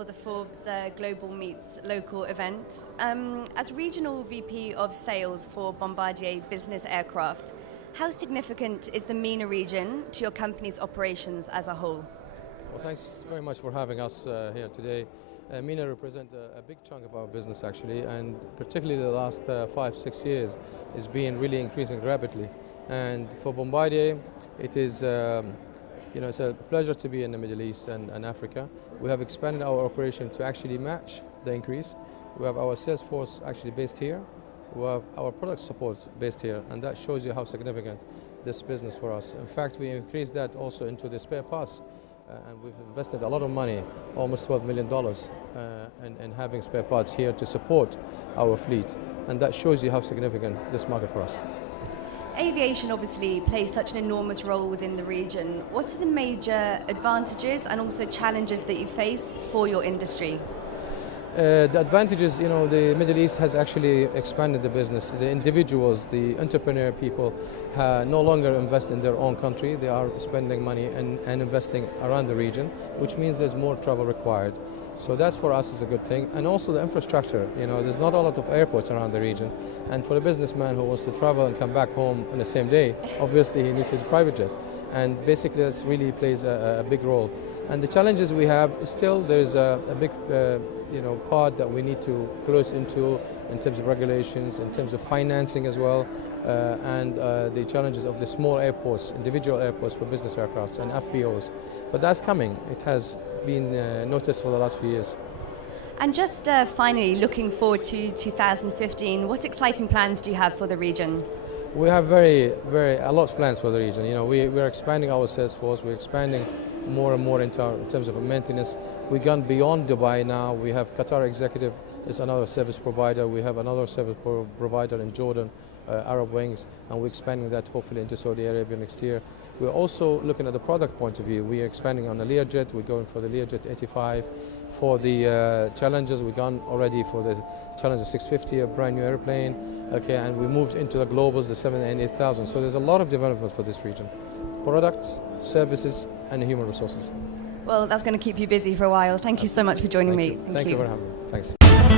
for the Forbes Global Meets Local event. As Regional VP of Sales for Bombardier Business Aircraft, how significant is the MENA region to your company's operations as a whole? Well, thanks very much for having us here today. MENA represents a big chunk of our business actually, and particularly the last 5-6 years is being really increasing rapidly. And for Bombardier, it is it's a pleasure to be in the Middle East and Africa. We have expanded our operation to actually match the increase. We have our sales force actually based here. We have our product support based here, and that shows you how significant this business for us. In fact, we increased that also into the spare parts, and we've invested a lot of money, almost $12 million, in having spare parts here to support our fleet, and that shows you how significant this market for us. Aviation obviously plays such an enormous role within the region. What are the major advantages and also challenges that you face for your industry? The advantages, the Middle East has actually expanded the business. The individuals, the entrepreneur people no longer invest in their own country. They are spending money and investing around the region, which means there's more travel required. So that's for us is a good thing. And also the infrastructure, there's not a lot of airports around the region. And for a businessman who wants to travel and come back home on the same day, obviously he needs his private jet. And basically this really plays a big role. And the challenges we have, still there's a big part that we need to close into in terms of regulations, in terms of financing as well, and the challenges of the small airports, individual airports for business aircrafts and FBOs. But that's coming. It has been noticed for the last few years. And just finally, looking forward to 2015, what exciting plans do you have for the region? We have a lot of plans for the region. We're expanding our sales force. We're expanding more and more in terms of maintenance. We've gone beyond Dubai now. We have Qatar Executive is another service provider. We have another service provider in Jordan, Arab Wings, and we're expanding that hopefully into Saudi Arabia next year. We're also looking at the product point of view. We are expanding on the Learjet. We're going for the Learjet 85. For the Challengers, we've gone already for the Challenger 650, a brand new airplane. Okay, and we moved into the Globals, the 7 and 8000. So there's a lot of development for this region. Products, services, and human resources. Well, that's going to keep you busy for a while. Thank you so much for joining me. Thank you for having me. Thanks.